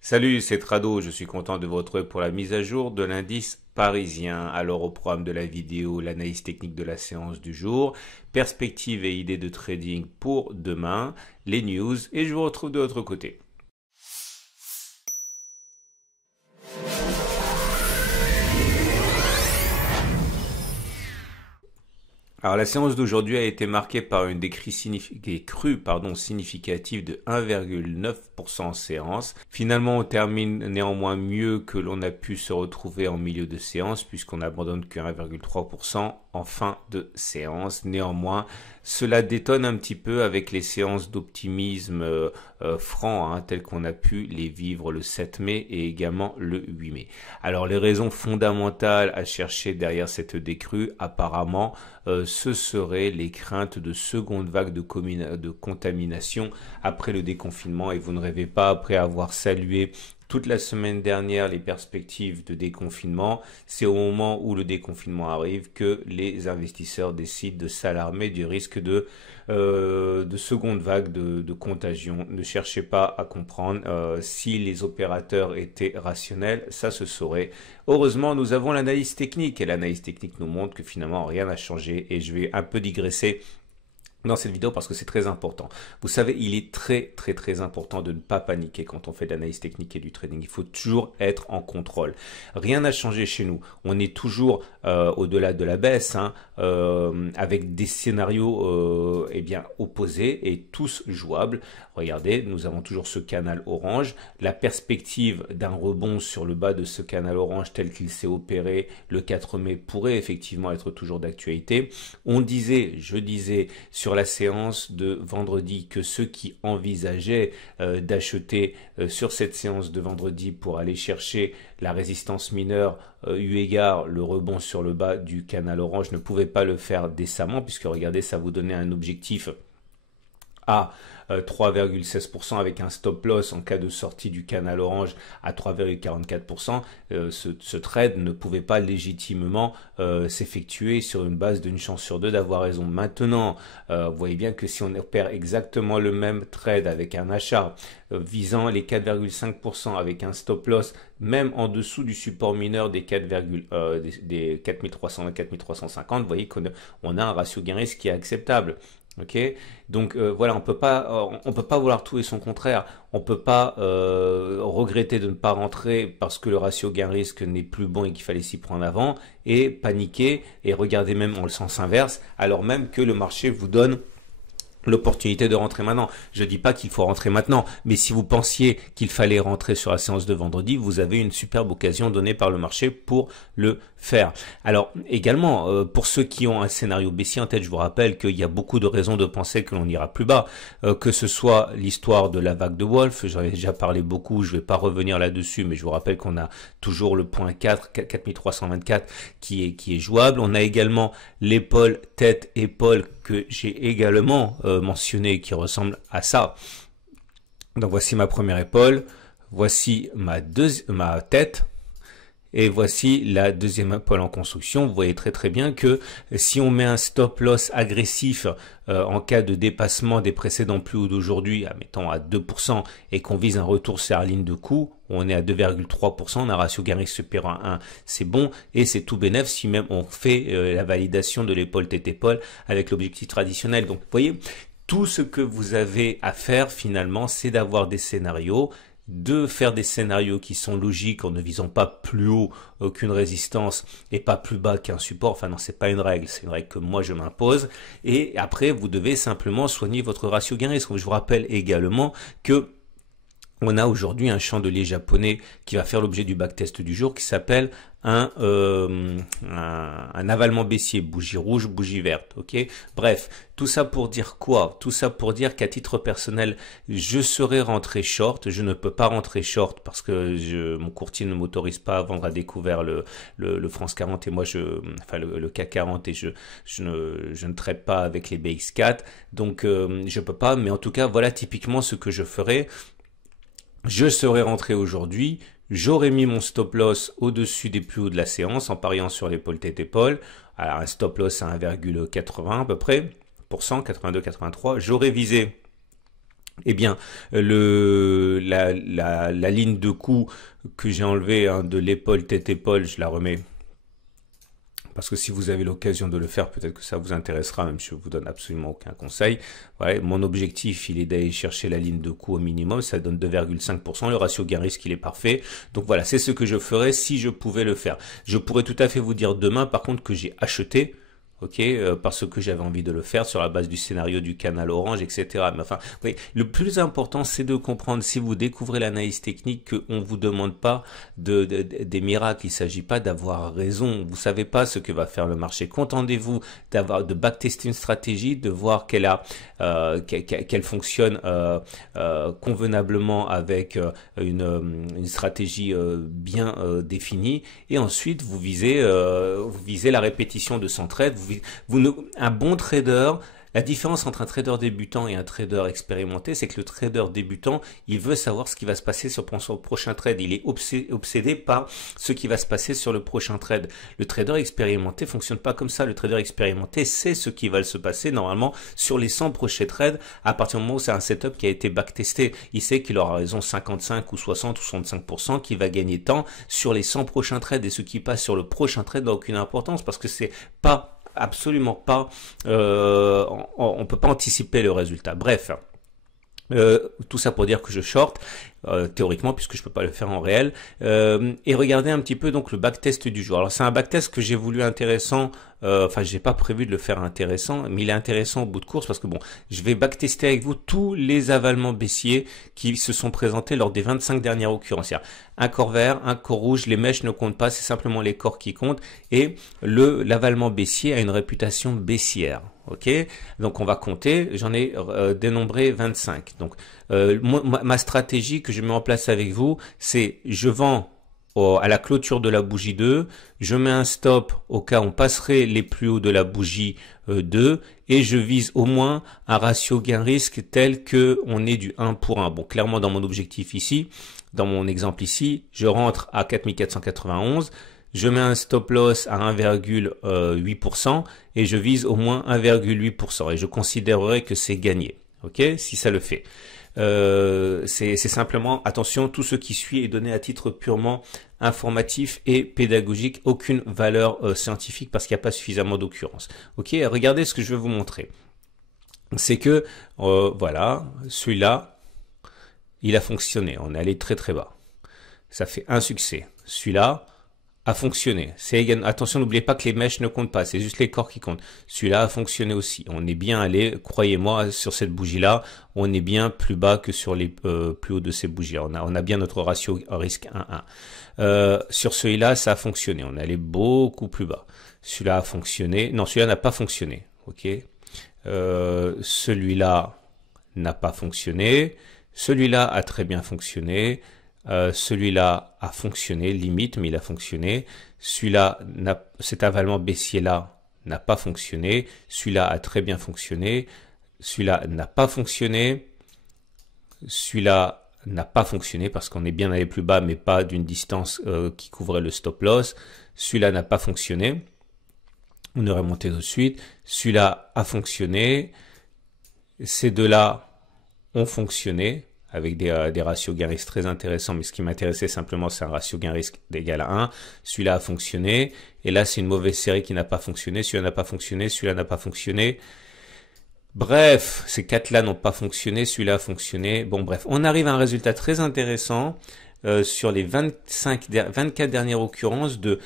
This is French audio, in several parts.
Salut, c'est Trado, je suis content de vous retrouver pour la mise à jour de l'indice parisien. Alors au programme de la vidéo, l'analyse technique de la séance du jour, perspectives et idées de trading pour demain, les news et je vous retrouve de l'autre côté. Alors la séance d'aujourd'hui a été marquée par une décrue significative de 1,9% en séance. Finalement, on termine néanmoins mieux que l'on a pu se retrouver en milieu de séance puisqu'on n'abandonne que 1,3% en fin de séance. Néanmoins, cela détonne un petit peu avec les séances d'optimisme franc telles qu'on a pu les vivre le 7 mai et également le 8 mai. Alors les raisons fondamentales à chercher derrière cette décrue, apparemment, ce seraient les craintes de seconde vague de contamination après le déconfinement. Et vous ne rêvez pas, après avoir salué toute la semaine dernière les perspectives de déconfinement, c'est au moment où le déconfinement arrive que les investisseurs décident de s'alarmer du risque de seconde vague de contagion. Ne cherchez pas à comprendre. Si les opérateurs étaient rationnels, ça se saurait. Heureusement, nous avons l'analyse technique et l'analyse technique nous montre que finalement rien n'a changé et je vais un peu digresser dans cette vidéo parce que c'est très important. Vous savez, il est très important de ne pas paniquer quand on fait de l'analyse technique et du trading. Il faut toujours être en contrôle. Rien n'a changé chez nous. On est toujours au-delà de la baisse, avec des scénarios opposés et tous jouables. Regardez, nous avons toujours ce canal orange. La perspective d'un rebond sur le bas de ce canal orange tel qu'il s'est opéré le 4 mai pourrait effectivement être toujours d'actualité. Je disais sur la séance de vendredi que ceux qui envisageaient d'acheter sur cette séance de vendredi pour aller chercher la résistance mineure eu égard le rebond sur le bas du canal orange ne pouvaient pas le faire décemment puisque regardez, ça vous donnait un objectif à 3,16% avec un stop loss en cas de sortie du canal orange à 3,44%. Ce trade ne pouvait pas légitimement s'effectuer sur une base d'une chance sur deux d'avoir raison. Maintenant, vous voyez bien que si on opère exactement le même trade avec un achat visant les 4,5% avec un stop loss même en dessous du support mineur des 4300 et 4350, vous voyez qu'on a un ratio gain-risque qui est acceptable. Ok, donc voilà, on peut pas vouloir tout et son contraire. On peut pas regretter de ne pas rentrer parce que le ratio gain-risque n'est plus bon et qu'il fallait s'y prendre avant et paniquer et regarder même en le sens inverse alors même que le marché vous donne l'opportunité de rentrer maintenant. Je dis pas qu'il faut rentrer maintenant, mais si vous pensiez qu'il fallait rentrer sur la séance de vendredi, vous avez une superbe occasion donnée par le marché pour le faire. Alors également, pour ceux qui ont un scénario baissier en tête, je vous rappelle qu'il y a beaucoup de raisons de penser que l'on ira plus bas, que ce soit l'histoire de la vague de Wolf, j'en ai déjà parlé beaucoup, je vais pas revenir là-dessus, mais je vous rappelle qu'on a toujours le point 4, 4324 qui est jouable. On a également l'épaule, tête, épaule que j'ai également mentionné qui ressemble à ça. Donc voici ma première épaule, voici ma tête et voici la deuxième épaule en construction. Vous voyez très bien que si on met un stop loss agressif en cas de dépassement des précédents plus hauts d'aujourd'hui, mettons à 2% et qu'on vise un retour sur la ligne de coup, on est à 2,3%, on a un ratio gain-risque supérieur à 1, c'est bon et c'est tout bénef si même on fait la validation de l'épaule tête-épaule avec l'objectif traditionnel. Donc vous voyez, tout ce que vous avez à faire finalement, c'est d'avoir des scénarios, de faire des scénarios qui sont logiques en ne visant pas plus haut qu'une résistance et pas plus bas qu'un support. Enfin non, c'est pas une règle, c'est une règle que moi je m'impose. Et après, vous devez simplement soigner votre ratio gain-risque. Je vous rappelle également que on a aujourd'hui un chandelier japonais qui va faire l'objet du backtest du jour qui s'appelle un avalement baissier, bougie rouge, bougie verte, ok. Bref, tout ça pour dire quoi? Tout ça pour dire qu'à titre personnel, je serais rentré short. Je ne peux pas rentrer short parce que mon courtier ne m'autorise pas à vendre à découvert le France 40 et moi le CAC 40 et je ne traite pas avec les BX4, donc je peux pas. Mais en tout cas, voilà typiquement ce que je ferais. Je serais rentré aujourd'hui, j'aurais mis mon stop loss au-dessus des plus hauts de la séance en pariant sur l'épaule tête-épaule. Alors un stop loss à 1,80 à peu près, 82-83. J'aurais visé eh bien, la ligne de cou que j'ai enlevée hein, de l'épaule, tête-épaule, je la remets. Parce que si vous avez l'occasion de le faire, peut-être que ça vous intéressera, même si je vous donne absolument aucun conseil. Ouais, mon objectif, il est d'aller chercher la ligne de coût au minimum. Ça donne 2,5%. Le ratio gain-risque, il est parfait. Donc voilà, c'est ce que je ferais si je pouvais le faire. Je pourrais tout à fait vous dire demain, par contre, que j'ai acheté. Ok, parce que j'avais envie de le faire sur la base du scénario du canal Orange, etc. Mais enfin, oui, le plus important, c'est de comprendre si vous découvrez l'analyse technique qu'on vous demande pas des miracles. Il s'agit pas d'avoir raison. Vous savez pas ce que va faire le marché. Contentez-vous de backtester une stratégie, de voir qu'elle fonctionne convenablement avec une stratégie bien définie, et ensuite vous visez la répétition de 100 trades. Un bon trader, la différence entre un trader débutant et un trader expérimenté, c'est que le trader débutant, il veut savoir ce qui va se passer sur son prochain trade. Il est obsédé par ce qui va se passer sur le prochain trade. Le trader expérimenté fonctionne pas comme ça. Le trader expérimenté sait ce qui va se passer normalement sur les 100 prochains trades à partir du moment où c'est un setup qui a été backtesté. Il sait qu'il aura raison 55 ou 60 ou 65%, qu'il va gagner tant sur les 100 prochains trades, et ce qui passe sur le prochain trade n'a aucune importance parce que c'est pas absolument pas, on peut pas anticiper le résultat. Bref, tout ça pour dire que je short théoriquement, puisque je peux pas le faire en réel, et regardez un petit peu donc le backtest du jour. Alors c'est un backtest que j'ai voulu intéressant, enfin j'ai pas prévu de le faire intéressant, mais il est intéressant au bout de course parce que bon, je vais backtester avec vous tous les avalements baissiers qui se sont présentés lors des 25 dernières occurrences. Un corps vert, un corps rouge, les mèches ne comptent pas, c'est simplement les corps qui comptent, et l'avalement baissier a une réputation baissière. Ok, donc on va compter, j'en ai dénombré 25. Donc ma stratégie que je mets en place avec vous, c'est je vends à la clôture de la bougie 2, je mets un stop au cas où on passerait les plus hauts de la bougie 2, et je vise au moins un ratio gain-risque tel que on est du 1 pour 1. Bon, clairement dans mon objectif ici, dans mon exemple ici, je rentre à 4491, je mets un stop loss à 1,8% et je vise au moins 1,8%, et je considérerai que c'est gagné. Ok, si ça le fait. C'est simplement, attention, tout ce qui suit est donné à titre purement informatif et pédagogique, aucune valeur scientifique parce qu'il n'y a pas suffisamment d'occurrences. Ok, regardez ce que je vais vous montrer. C'est que, voilà, celui-là, il a fonctionné. On est allé très très bas. Ça fait un succès. Celui-là a fonctionné. Attention, n'oubliez pas que les mèches ne comptent pas, c'est juste les corps qui comptent. Celui-là a fonctionné aussi. On est bien allé, croyez-moi, sur cette bougie-là, on est bien plus bas que sur les plus hauts de ces bougies. On a bien notre ratio risque 1-1. Sur celui-là, ça a fonctionné. On est allé beaucoup plus bas. Celui-là a fonctionné. Non, celui-là n'a pas fonctionné. Ok. Celui-là n'a pas fonctionné. Celui-là a très bien fonctionné. Celui-là a fonctionné, limite, mais il a fonctionné. Celui-là, cet avalement baissier-là n'a pas fonctionné. Celui-là a très bien fonctionné. Celui-là n'a pas fonctionné. Celui-là n'a pas fonctionné parce qu'on est bien allé plus bas, mais pas d'une distance qui couvrait le stop loss. Celui-là n'a pas fonctionné. On est remonté tout de suite. Celui-là a fonctionné. Ces deux-là ont fonctionné avec des ratios gain-risque très intéressants, mais ce qui m'intéressait simplement, c'est un ratio gain-risque d'égal à 1. Celui-là a fonctionné, et là, c'est une mauvaise série qui n'a pas fonctionné. Celui-là n'a pas fonctionné, celui-là n'a pas fonctionné. Bref, ces quatre-là n'ont pas fonctionné, celui-là a fonctionné. Bon, bref, on arrive à un résultat très intéressant sur les 24 dernières occurrences de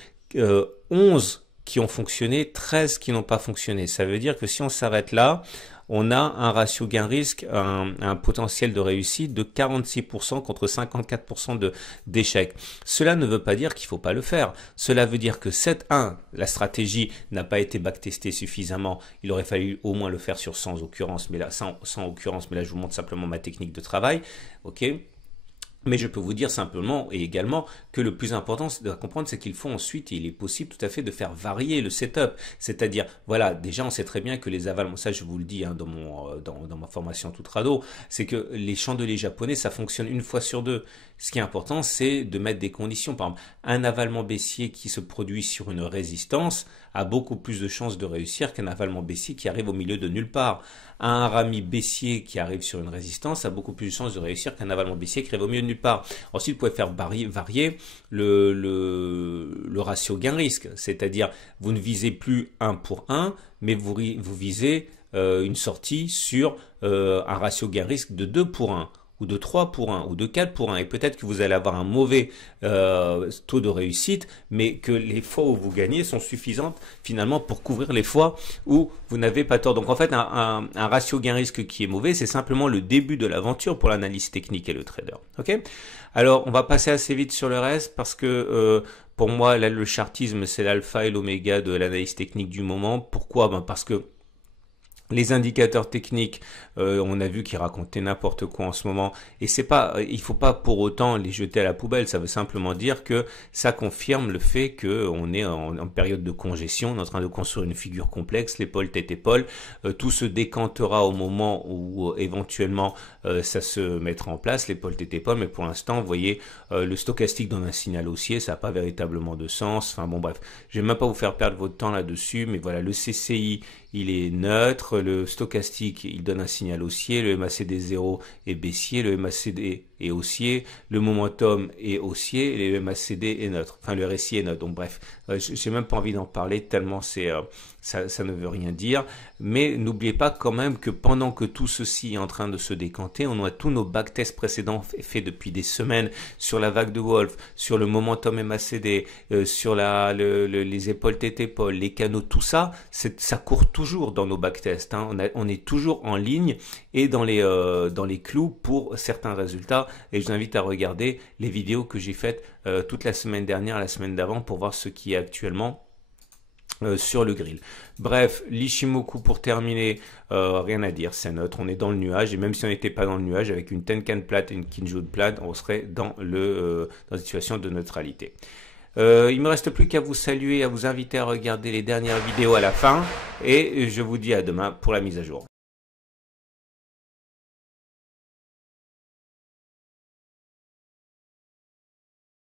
11 qui ont fonctionné, 13 qui n'ont pas fonctionné. Ça veut dire que si on s'arrête là, on a un ratio gain-risque, un potentiel de réussite de 46% contre 54% d'échecs. Cela ne veut pas dire qu'il ne faut pas le faire. Cela veut dire que la stratégie n'a pas été backtestée suffisamment. Il aurait fallu au moins le faire sur 100 occurrences, mais là, 100 occurrences, mais là, je vous montre simplement ma technique de travail. Ok ? Mais je peux vous dire simplement et également que le plus important à comprendre, c'est qu'il faut ensuite, et il est possible tout à fait de faire varier le setup. C'est-à-dire, voilà, déjà on sait très bien que les avalements, ça je vous le dis dans ma formation tout rado, c'est que les chandeliers japonais, ça fonctionne une fois sur deux. Ce qui est important, c'est de mettre des conditions. Par exemple, un avalement baissier qui se produit sur une résistance a beaucoup plus de chances de réussir qu'un avalement baissier qui arrive au milieu de nulle part. un rami baissier qui arrive sur une résistance a beaucoup plus de chances de réussir qu'un avalement baissier qui arrive au milieu de nulle part. Ensuite, vous pouvez faire varier le ratio gain-risque, c'est-à-dire vous ne visez plus 1 pour 1, mais vous visez une sortie sur un ratio gain-risque de 2 pour 1. Ou de 3 pour 1, ou de 4 pour 1, et peut-être que vous allez avoir un mauvais taux de réussite, mais que les fois où vous gagnez sont suffisantes finalement pour couvrir les fois où vous n'avez pas tort. Donc en fait, un ratio gain-risque qui est mauvais, c'est simplement le début de l'aventure pour l'analyse technique et le trader. Ok ? Alors, on va passer assez vite sur le reste parce que pour moi, là, le chartisme, c'est l'alpha et l'oméga de l'analyse technique du moment. Pourquoi ? Parce que les indicateurs techniques, on a vu qu'ils racontaient n'importe quoi en ce moment, et c'est pas, il faut pas pour autant les jeter à la poubelle. Ça veut simplement dire que ça confirme le fait que on est en période de congestion, on est en train de construire une figure complexe, l'épaule tête épaule. Tout se décantera au moment où éventuellement ça se mettra en place, l'épaule tête épaule. Mais pour l'instant, vous voyez, le stochastique donne un signal haussier, ça n'a pas véritablement de sens. Enfin bon, bref, je vais même pas vous faire perdre votre temps là-dessus, mais voilà, le CCI il est neutre, le stochastique il donne un signal haussier, le MACD 0 est baissier, le MACD est haussier, le momentum est haussier et le MACD est neutre, enfin le RSI est neutre. Donc bref, j'ai même pas envie d'en parler tellement c'est ça ne veut rien dire, mais n'oubliez pas quand même que pendant que tout ceci est en train de se décanter, on a tous nos backtests précédents faits depuis des semaines sur la vague de Wolf, sur le momentum MACD, sur les épaules tête épaule, les canaux, tout ça, ça court toujours dans nos backtests. Hein. On est toujours en ligne et dans les clous pour certains résultats. Et je vous invite à regarder les vidéos que j'ai faites toute la semaine dernière, la semaine d'avant, pour voir ce qui est actuellement sur le grill. Bref, l'Ishimoku pour terminer, rien à dire, c'est neutre, on est dans le nuage, et même si on n'était pas dans le nuage, avec une Tenkan plate et une Kinjo plate, on serait dans une situation de neutralité. Il me reste plus qu'à vous saluer, à vous inviter à regarder les dernières vidéos à la fin, et je vous dis à demain pour la mise à jour.